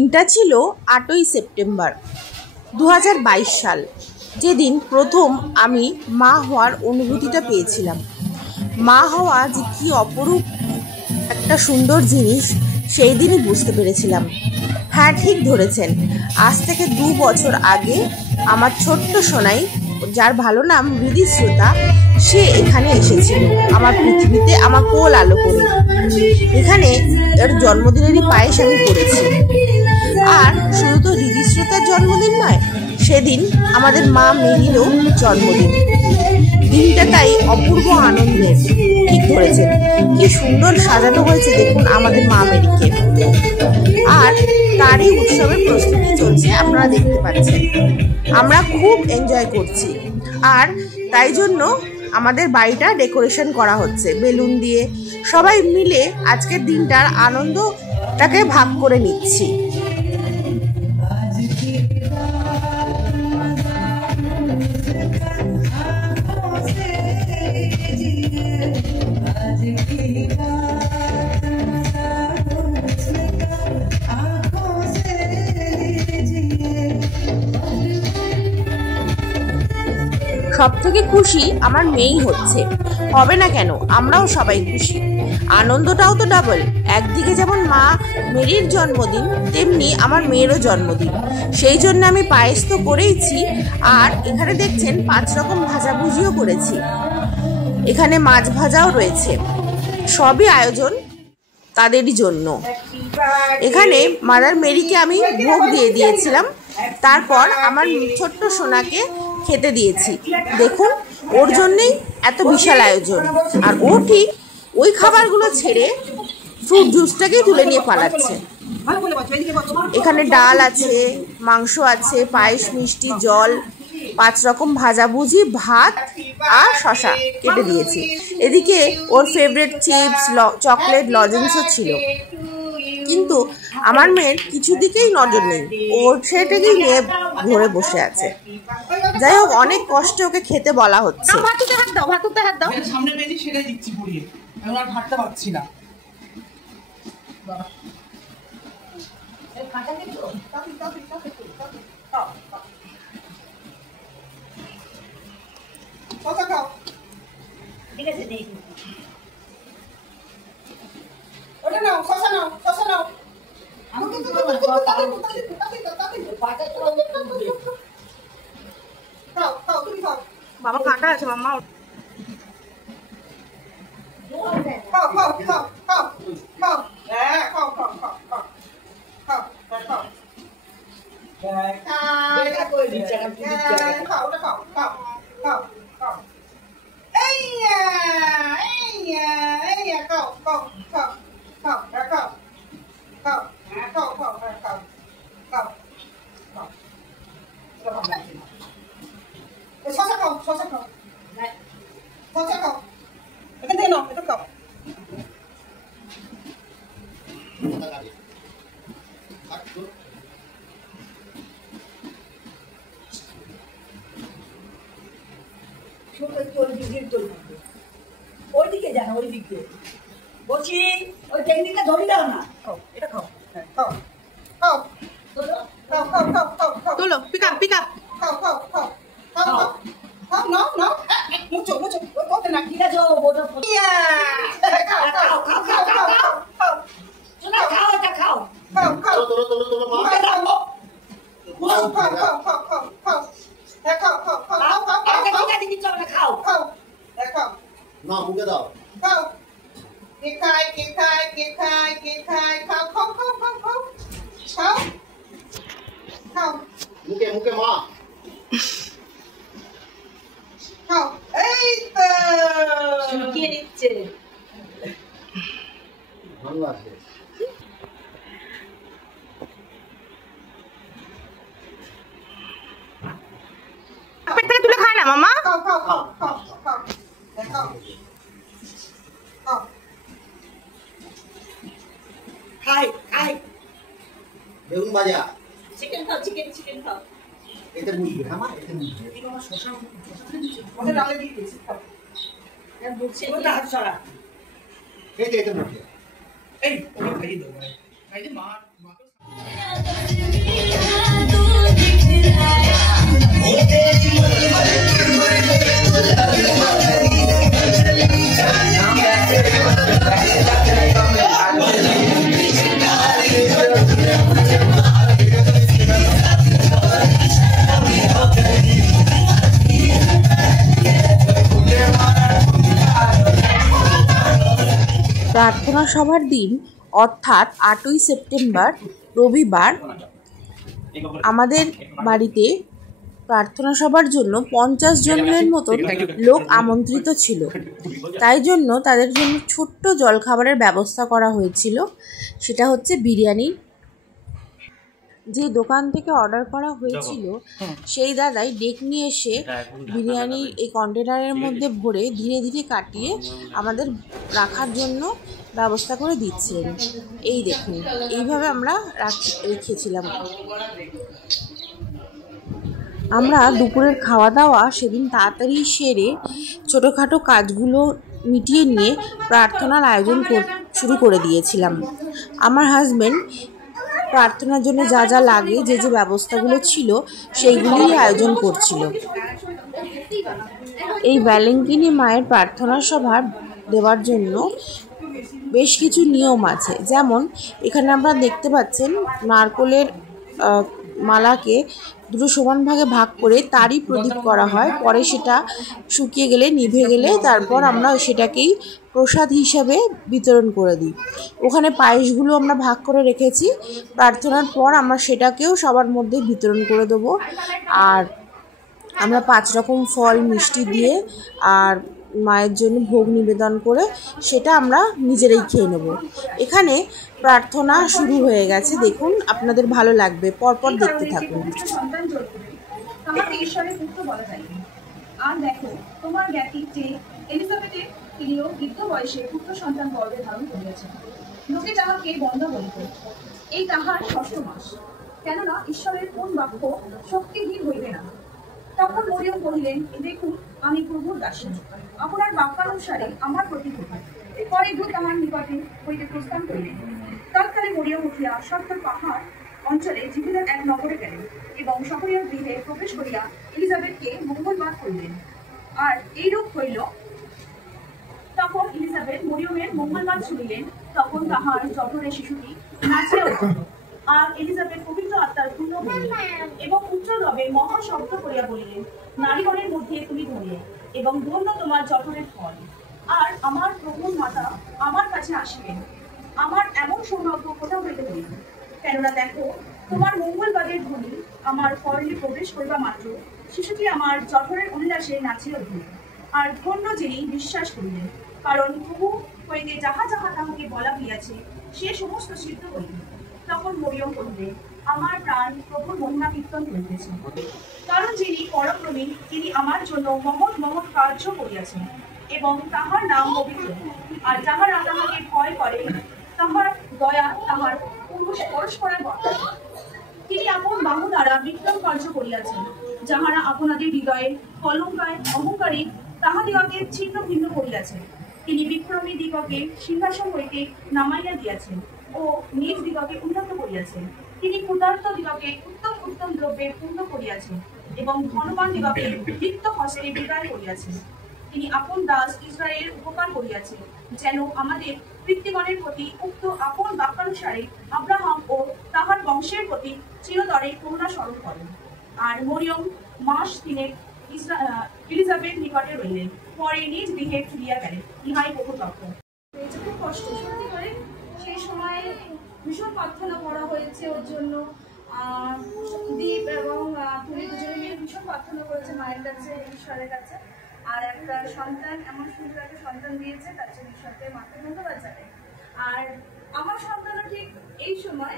দিনটা ছিল 8ই সেপ্টেম্বর 2022 সাল, যেদিন প্রথম আমি মা হওয়ার অনুভূতিটা পেয়েছিলাম। মা হওয়া যে কি অপরূপ একটা সুন্দর জিনিস সেই দিনই বুঝতে পেরেছিলাম। হ্যাঁ, ঠিক ধরেছেন, আজ থেকে 2 বছর আগে আমার ছোট্ট সোনাই, যার ভালো নাম হৃদিশ্রোতা, সে এখানে এসেছিল আমার পৃথিবীতে, আমার কোল আলো করে। এখানে এর জন্মদিনেরই পায়েস আমি করেছি। আর শুধু তো হৃদিশ্রোতার জন্মদিন নয়, সেদিন আমাদের মা মেরিরও জন্মদিন। দিনটা তাই অপূর্ব আনন্দের। ঠিক ধরেছেন, কি সুন্দর সাজানো হয়েছে দেখুন আমাদের মা মেরিকে। আর তারই উৎসবের প্রস্তুতি চলছে, আপনারা দেখতে পাচ্ছেন। আমরা খুব এনজয় করছি, আর তাই জন্য আমাদের বাড়িটা ডেকোরেশন করা হচ্ছে বেলুন দিয়ে। সবাই মিলে আজকের দিনটার আনন্দটাকে ভাগ করে নিচ্ছি। সব থেকে খুশি আমার মেয়েই হচ্ছে, হবে না কেন, আমরাও সবাই খুশি। আনন্দটাও তো ডাবল। একদিকে যেমন মা মেরির জন্মদিন, তেমনি আমার মেয়েরও জন্মদিন। সেই জন্য আমি পায়েস তো করেইছি, আর এখানে দেখছেন 5 রকম ভাজাভুজিও করেছি। এখানে মাছ ভাজাও রয়েছে। সবই আয়োজন তাদেরই জন্য। এখানে মাদার মেরিকে আমি ভোগ দিয়ে দিয়েছিলাম, তারপর আমার ছোট্ট সোনাকে খেতে দিয়েছি। দেখুন, ওর জন্যেই এত বিশাল আয়োজন। আর ও ঠিক ওই খাবারগুলো ছেড়ে ফ্রুট জুসটাকেই তুলে নিয়ে পালাচ্ছে। এখানে ডাল আছে, মাংস আছে, পায়েস, মিষ্টি, জল, 5 রকম ভাজাভুজি, ভাত আর শশা কেটে দিয়েছি। এদিকে ওর ফেভারিট চিপস, চকলেট, লজেন্সও ছিল। কিন্তু আমার মেয়ের কিছু দিকেই নজর নেই, ওর সেটাকেই নিয়ে ঘরে বসে আছে। যাই হোক, অনেক কষ্টে ওকে খেতে বলা হচ্ছে। সামনে পেয়েছি সেটাই দিচ্ছি পুড়িয়ে, আমি আর ভাতটা পাচ্ছি না। ঠিক আছে, ওটা নাও, শশা নাও, শশা নাও। বাবা কাঁটা আছে মাম্মা। খাও খাও খাও খাও খাও, হ্যাঁ খাও খাও খাও খাও খাও খাও, খাও ওটা খাও খাও খাও খাও, এই খাও খাও খাও খাও খাও খাও খাও খাও খাও খাও খাও, শশা খাও, শশা খাও, শশা খাও, এখান থেকে নাও, এটা খাও। ওইদিকে যান, ওইদিকে বলছি, ওই টেকনিকটা ধরে দাও না। খাও, এটা খাও, খাও খাও খাও খাও খাও খাও খাও, তোলো, পিক আপ পিক আপ, খাও খাও খাও খাও খাও খাও, নাও নাও, মুচো মুচো, ওতে না, ঠিক আছে, ওটা খাও খাও খাও খাও খাও খাও, শোনা, খাও এটা খাও, খাও খাও, তোলো তোলো তোলো, মা খাও খাও খাও খাও খাও খাও খাও, হ্যাঁ খাও খাও খাও খাও খাও, এটা ঠিক আছে, দিচ্ছ না, খাও খাও, খাও না, মুখে দাও, খাও, কে খায় কে খায় কে খায় কে খায়, খাও খাও খাও খাও খাও খাও খাও, মুখে মুখে মা খাও, এই তো শুকিয়ে নিচ্ছে, ভালো আছে। পেট থেকে তুলে খায় না মামা, খাও খাও খাও খাও খাও খাও খাও, খাই খাই, বেগুন ভাজা, চিকেন খাও, চিকেন চিকেন খাও, এটা মুড়ি খামা, এটা মুড়ি, এটা আমার শশা ওটা ডালে দিয়ে দিয়েছি, খাও, আর বলছি ওটা হাত ছড়া, এই যে এটা মুড়ি, এই ওটা খাইয়ে দাও ভাই, খাইয়ে মা প্রার্থনা সভার দিন অর্থাৎ 8ই সেপ্টেম্বর রবিবার আমাদের বাড়িতে প্রার্থনা সভার জন্য 50 জনের মতো লোক আমন্ত্রিত ছিল। তাই জন্য তাদের জন্য ছোট্ট জলখাবারের ব্যবস্থা করা হয়েছিল। সেটা হচ্ছে বিরিয়ানি। যে দোকান থেকে অর্ডার করা হয়েছিল সেই দাদাই ডেক নিয়ে এসে বিরিয়ানি এই কন্টেনারের মধ্যে ভরে ধীরে ধীরে কাটিয়ে আমাদের রাখার জন্য ব্যবস্থা করে দিচ্ছেন। এই দেখুন, এইভাবে আমরা রেখেছিলাম। আমরা দুপুরের খাওয়া দাওয়া সেদিন তাড়াতাড়ি সেরে ছোটোখাটো কাজগুলো মিটিয়ে নিয়ে প্রার্থনার আয়োজন শুরু করে দিয়েছিলাম। আমার হাজব্যান্ড প্রার্থনার জন্য যা যা লাগে, যে যে ব্যবস্থাগুলো ছিল সেইগুলিই আয়োজন করছিল। এই ভ্যালেন্টিনি মায়ের প্রার্থনা সভা দেওয়ার জন্য বেশ কিছু নিয়ম আছে। যেমন এখানে আমরা দেখতে পাচ্ছেন নারকেলের মালাকে দুটো সমান ভাগে ভাগ করে তারই প্রদীপ করা হয়। পরে সেটা শুকিয়ে গেলে, নিভে গেলে তারপর আমরা সেটাকেই প্রসাদ হিসাবে বিতরণ করে দিই। ওখানে পায়েসগুলো আমরা ভাগ করে রেখেছি। প্রার্থনার পর আমরা সেটাকেও সবার মধ্যে বিতরণ করে দেবো। আর আমরা 5 রকম ফল মিষ্টি দিয়ে আর মায়ের জন্য ভোগ নিবেদন করে সেটা আমরা নিজেরাই খেয়ে নেব। এখানে প্রার্থনা শুরু হয়ে গেছে, দেখুন, আপনাদের ভালো লাগবে, পরপর দেখতে থাকুন। আর দেখো, তোমার জ্ঞাতি যে এলিজাবেথের তিনিও বৃদ্ধ বয়সে পুত্র সন্তান গর্ভে ধারণ করিয়াছেন। লোকে যাহাকে বন্ধা বলিত, এই তাহার 6ষ্ঠ মাস, কেননা ঈশ্বরের কোন বাক্য শক্তিহীন হইবে না। তখন মরিয়ম কহিলেন, দেখুন, আমি প্রভুর দাসী, আপনার বাক্যানুসারে আমার প্রতি হোক। পরে দূত তাহার নিকটে হইতে প্রস্থান করিলেন। তৎকালে মরিয়ম উঠিয়া সত্তর পাহাড় অঞ্চলে জিহুদার এক নগরে গেলেন এবং শহরের গৃহে প্রবেশ করিয়া এলিজাবেথকে মঙ্গলবাদ করিলেন। আর এইরূপ হইল, তখন এলিজাবেথ মরিয়মের মঙ্গলবাদ শুনিলেন, তখন তাহার জঠরে শিশুটি নাচিয়া উঠিল। আর এলিজাবেথ পবিত্র আত্মার পূর্ণ হইলেন এবং উচ্চ রবে মহা শব্দ করিয়া বলিলেন, নারীগণের মধ্যে তুমি ধন্য এবং ধন্য তোমার জঠরের ফল। আর আমার প্রভুর মাতা আমার কাছে আসিবেন, আমার এমন সৌভাগ্য কোথাও হইতে হইল। কেননা দেখো, তোমার মঙ্গলবাদের ধ্বনি আমার ফলে প্রবেশ করিবা মাত্র শিশুটি আমার জঠরের উল্লাসে নাচিয়া উঠিল। আর ধন্য যিনি বিশ্বাস করিলেন, কারণ প্রভু হইতে যাহা যাহা তাহাকে বলা হইয়াছে সে সমস্ত সিদ্ধ হইল। তখন মরিয়ম কহিলে, আমার প্রাণ প্রভুর মহিমা কীর্তন করিতেছে, কারণ যিনি পরাক্রমী তিনি আমার জন্য মহৎ মহৎ কার্য করিয়াছেন এবং তাহার নাম পবিত্র। আর যাহারা তাহাকে ভয় করে তাহার দয়া তাহার পরস্পরের বর্তায়। তিনি আপন বাহু দ্বারা বিক্রম কার্য করিয়াছেন, যাহারা আপনাদের হৃদয়ে কলঙ্কায় অহংকারী তাহাদিগকে ছিন্ন ভিন্ন করিয়াছেন। তিনি বিক্রমী দিগকে সিংহাসন হইতে নামাইয়া দিয়াছেন ও নিজ দিগকে উন্নত করিয়াছেন। তিনি ক্ষুধার্ত দিগকে উত্তম উত্তম দ্রব্যে পূর্ণ করিয়াছেন এবং ধনবান দিগকে রিক্ত হস্তে বিদায় করিয়াছেন। তিনি আপন দাস ইসরায়েলের উপকার করিয়াছেন, যেন আমাদের পিতৃগণের প্রতি উক্ত আপন বাক্যানুসারে আব্রাহাম ও তাহার বংশের প্রতি চিরতরে করুণা স্মরণ করেন। আর মরিয়ম মাস 3 এলিজাবেথ নিকটে রইলেন, পরে নিজ গৃহে ফিরিয়া গেলেন। ইহাই বহু তত্ত্ব। খুব কষ্ট সত্যি করে, সেই সময় ভীষণ প্রার্থনা করা হয়েছে ওর জন্য। দীপ এবং তুমি দুজনে মিলে ভীষণ প্রার্থনা করেছে মায়ের কাছে, ঈশ্বরের কাছে। আর একটা সন্তান, এমন সুন্দর একটা সন্তান দিয়েছে, তার জন্য ঈশ্বরকে মাকে ধন্যবাদ জানাই। আর আমার সন্তানও ঠিক এই সময়,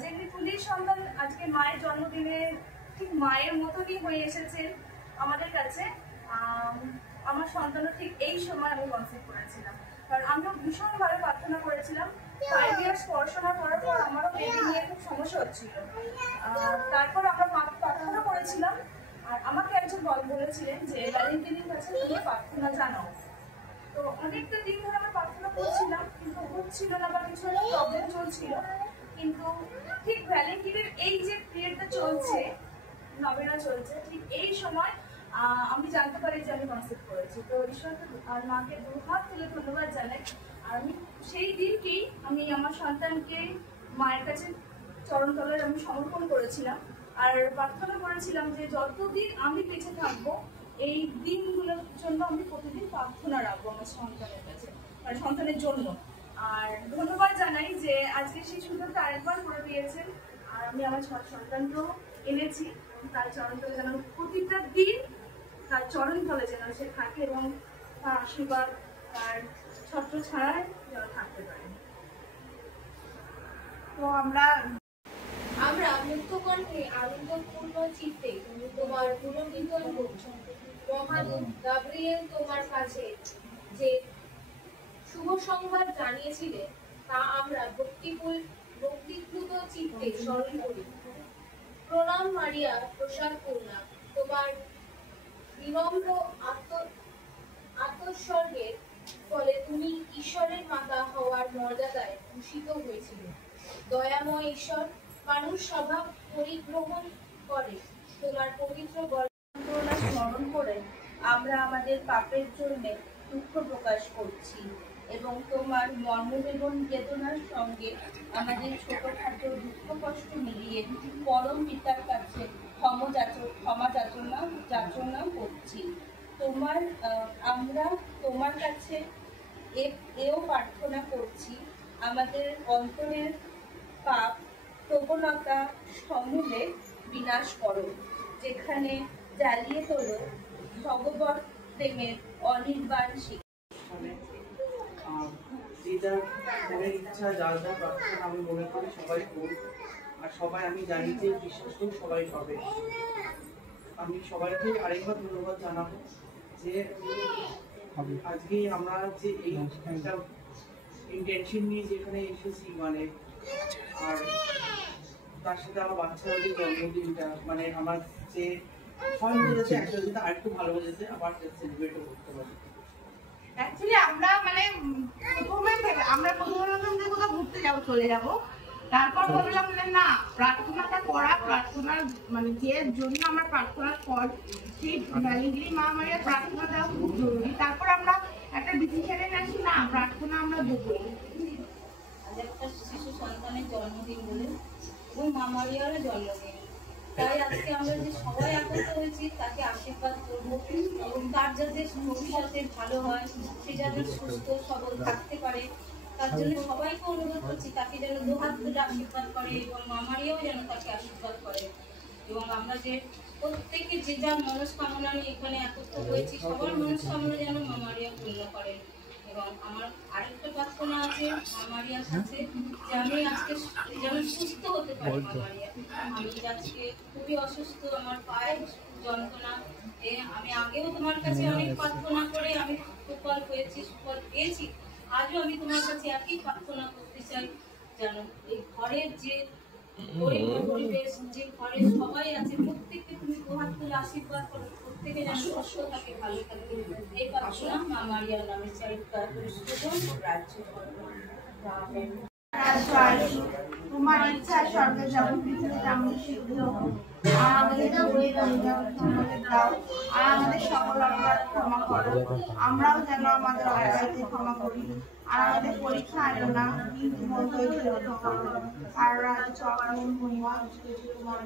যেমনি তুলির সন্তান আজকে মায়ের জন্মদিনে ঠিক মায়ের মতনই হয়ে এসেছেন আমাদের কাছে, আমার সন্তানও ঠিক এই সময় আমি কনসেপ্ট করেছিলাম। কারণ আমিও ভীষণভাবে প্রার্থনা করেছিলাম। 5 ইয়ার্স পড়াশোনা করার পর আমারও বেবি নিয়ে খুব সমস্যা হচ্ছিল। তারপর আমরা প্রার্থনা করেছিলাম। আর আমাকে একজন বলেছিলেন যে ভ্যালেন্টিনের কাছে তুমি প্রার্থনা জানাও। তো অনেকটা দিন ধরে আমরা প্রার্থনা করছিলাম, কিন্তু হচ্ছিল না বা কিছু একটা প্রবলেম চলছিল। কিন্তু ঠিক ভ্যালেন্টিনের এই যে পিরিয়ডটা চলছে, নভেনা চলছে, ঠিক এই সময় আমি জানতে পারি যে আমি কনসেপ্ট করেছি। তো ঈশ্বরকে আর মাকে দুহাত তুলে ধন্যবাদ জানাই। আর আমি সেই দিনকেই আমি আমার সন্তানকে মায়ের কাছে চরণতলায় আমি সমর্পণ করেছিলাম। আর প্রার্থনা করেছিলাম যে যতদিন আমি বেঁচে থাকবো এই দিনগুলোর জন্য আমি প্রতিদিন প্রার্থনা রাখবো আমার সন্তানের কাছে, মানে সন্তানের জন্য। আর ধন্যবাদ জানাই যে আজকে সেই সুযোগটা আরেকবার করে দিয়েছেন। আর আমি আমার সন্তানকেও এনেছি, তার চরণ তলে যেন প্রতিটা দিন তার চরণ তলে যেন সে থাকে এবং তার আশীর্বাদ তার ছত্র ছাড়ায় যেন থাকতে পারে। তো আমরা মুক্ত কণ্ঠে আনন্দপূর্ণ চিত্তে তোমার পুনর্নির্জন করছি। মহাদূত গাব্রিয়েল তোমার কাছে যে শুভ সংবাদ জানিয়েছিলে তা আমরা ভক্তিপ্লুত চিত্তে স্মরণ করি। প্রণাম মারিয়া প্রসাদ পূর্ণা, তোমার বিনম্র আত্মোৎসর্গের ফলে তুমি ঈশ্বরের মাতা হওয়ার মর্যাদায় ভূষিত হয়েছিলে। দয়াময় ঈশ্বর মানুষ স্বভাব পরিগ্রহণ করে তোমার পবিত্র যন্ত্রণা স্মরণ করে আমরা আমাদের পাপের জন্য দুঃখ প্রকাশ করছি এবং তোমার মর্মবেদন বেদনার সঙ্গে আমাদের ছোটখাটো দুঃখ কষ্ট মিলিয়ে পরম পিতার কাছে ক্ষমা যাচনা করছি। আমরা তোমার কাছে এও প্রার্থনা করছি, আমাদের অন্তরের পাপ প্রবণতা সমূলে বিনাশ করো, যেখানে জ্বালিয়ে তোলো ভগবত প্রেমের অনির্বাণ শিক্ষা। যেটা মনের ইচ্ছা যা যা প্রার্থনা আমি মনে করি সবাই করি, আর সবাই আমি জানি যে বিশ্বাস করি সবাই পাবে। আমি সবাইকে আরেকবার ধন্যবাদ জানাবো যে আজকে আমরা যে এই একটা ইন্টেনশন নিয়ে যেখানে এসেছি, মানে আর তার সাথে আমার বাচ্চাদের জন্মদিনটা মানে আমার যে সবাই মিলে যাচ্ছে একসাথে যাতে আরেকটু ভালো যাচ্ছে আবার সেলিব্রেটও করতে পারি। অ্যাকচুয়ালি আমরা মানে আমরা প্রথমে কোথাও ঘুরতে যাবো, চলে যাবো, তারপর বললাম যে না, প্রার্থনাটা করা, প্রার্থনার মানে যে জন্য আমরা প্রার্থনার পর সেই লিগলি মা মায়ের প্রার্থনা দেওয়া খুব জরুরি। তারপর আমরা একটা ডিসিশনে আসি, না প্রার্থনা আমরা দেবো। আজ একটা শিশু সন্তানের জন্মদিন বলে এবং মা মারিয়ারও জন্মদিন, তাই আজকে আমরা যে সবাই একত্র হয়েছি তাকে আশীর্বাদ করবো এবং তার যাতে ভবিষ্যতে ভালো হয়, সে যাতে সুস্থ সবল থাকতে পারে, তার জন্য সবাইকে অনুরোধ করছি তাকে যেন দুহাত তুলে আশীর্বাদ করে এবং মা মারিয়াও যেন তাকে আশীর্বাদ করে। এবং আমরা যে প্রত্যেকে যে যার মনস্কামনা নিয়ে এখানে একত্র হয়েছি, সবার মনস্কামনা যেন মা মারিয়া পূর্ণ করেন। এবং আমার আরেকটা প্রার্থনা আছে মা মারিয়ার কাছে যে আমি আজকে যেন সুস্থ হতে পারি। মা মারিয়া, আমি আজকে খুবই অসুস্থ, আমার পায়ের যন্ত্রণা, আমি আগেও তোমার কাছে অনেক প্রার্থনা করে আমি সুফল পেয়েছি। আজও আমি তোমার কাছে একই প্রার্থনা করতে চাই, যেন এই ঘরের যে পরিবেশ, যে ঘরে সবাই আছে, প্রত্যেককে তুমি দুহাত তুলে আশীর্বাদ করো, প্রত্যেকে যেন সুস্থ থাকে, ভালো থাকে। এই প্রার্থনা মা মারিয়ার নামে চাই। তোমার ইচ্ছা স্বর্গে যেমন পৃথিবীতে তেমন সিদ্ধ হোক। আমাদের দাও আর আমাদের সকল অপরাধ ক্ষমা করো, আমরাও যেন আমাদের অপরাধকে ক্ষমা করি। আর আমাদের পরীক্ষা আনো না, কিন্তু মধ্যে রক্ষা করো। আর রাজ চরণ মহিমা তোমার।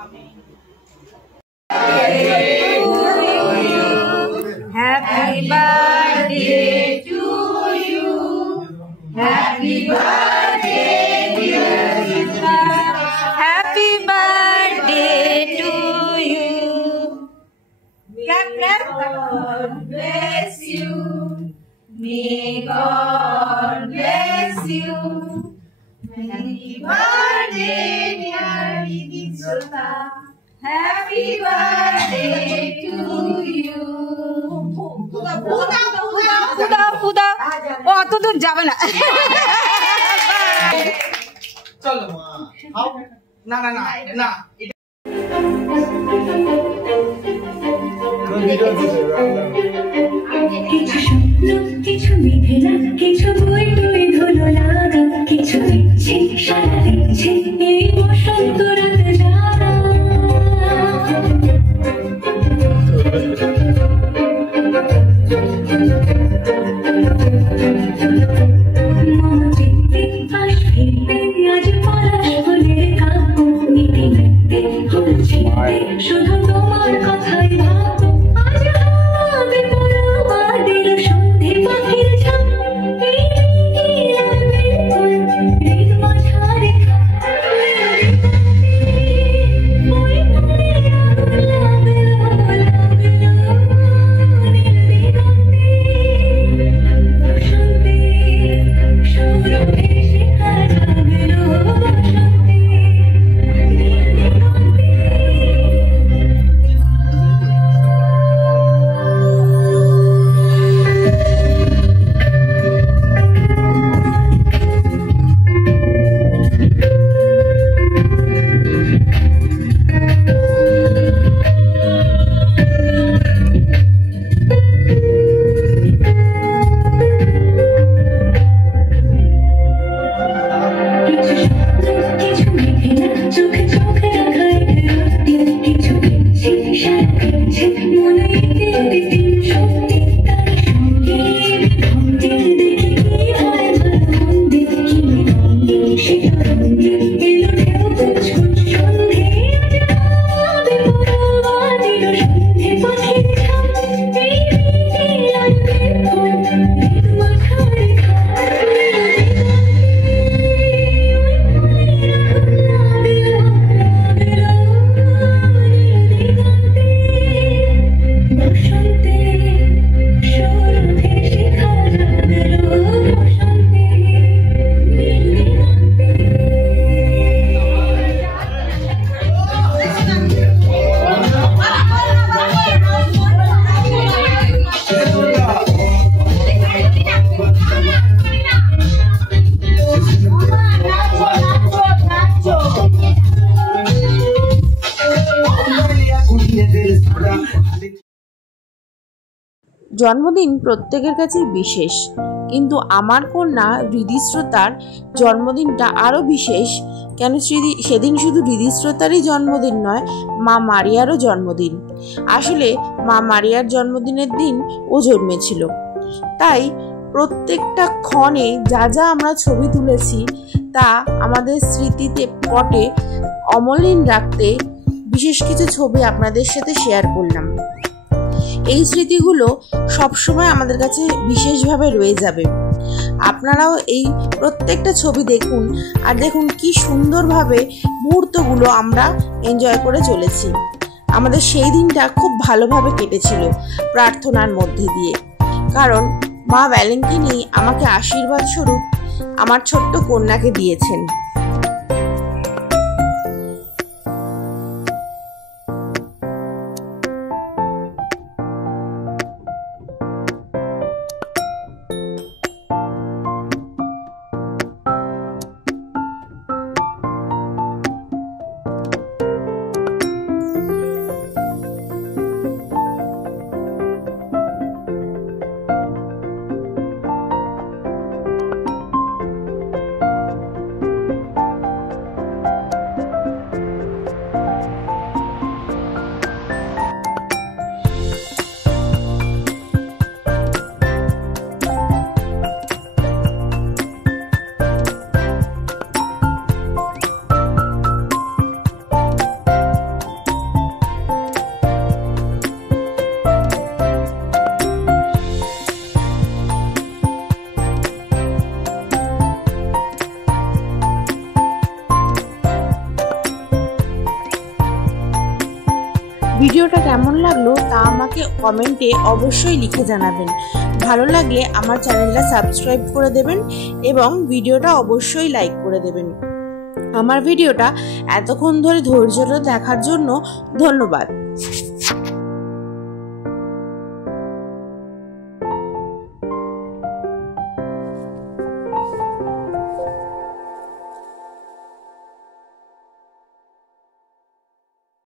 Amen. Happy birthday to you. Happy birthday, dear Sita. Happy birthday to you. Clap, clap. God bless you. May God bless you. Happy birthday, dear Sita. Happy birthday to you. অত দূর যাবে না। চলো না না না না কিছু স্বপ্ন, কিছু মেঘলা, কিছু বই বই ধুলো লাগা, কিছু ইচ্ছে সারা দিচ্ছে এই বসন্ত রাত যারা। মন চিত্তে পাশ ফিরতে আজ পলাশ ফুলের কাব্য নিতে নিতে হচ্ছে শুধু তোমার কথাই ভাবো। আজ হবে পরমাদের সন্ধে পাখির ঝাঁক, এই জন্মদিন প্রত্যেকের কাছেই বিশেষ, কিন্তু আমার কন্যা হৃদিশ্রোতার জন্মদিনটা আরও বিশেষ। কেন সেদিন শুধু হৃদিশ্রোতারই জন্মদিন নয়, মা মারিয়ারও জন্মদিন। আসলে মা মারিয়ার জন্মদিনের দিন ও জন্মেছিল, তাই প্রত্যেকটা ক্ষণে যা যা আমরা ছবি তুলেছি তা আমাদের স্মৃতিতে পটে অমলিন রাখতে বিশেষ কিছু ছবি আপনাদের সাথে শেয়ার করলাম। এই স্মৃতিগুলো সবসময় আমাদের কাছে বিশেষভাবে রয়ে যাবে। আপনারাও এই প্রত্যেকটা ছবি দেখুন আর দেখুন কি সুন্দরভাবে মুহূর্তগুলো আমরা এনজয় করে চলেছি। আমাদের সেই দিনটা খুব ভালোভাবে কেটেছিল প্রার্থনার মধ্যে দিয়ে, কারণ মা ভ্যালেন্টিনি আমাকে আশীর্বাদ স্বরূপ আমার ছোট্ট কন্যাকে দিয়েছেন। ভিডিওটা কেমন লাগলো তা আমাকে কমেন্টে অবশ্যই লিখে জানাবেন। ভালো লাগলে আমার চ্যানেলটা সাবস্ক্রাইব করে দেবেন এবং ভিডিওটা অবশ্যই লাইক করে দেবেন। আমার ভিডিওটা এতক্ষণ ধরে ধৈর্য দেখার জন্য ধন্যবাদ।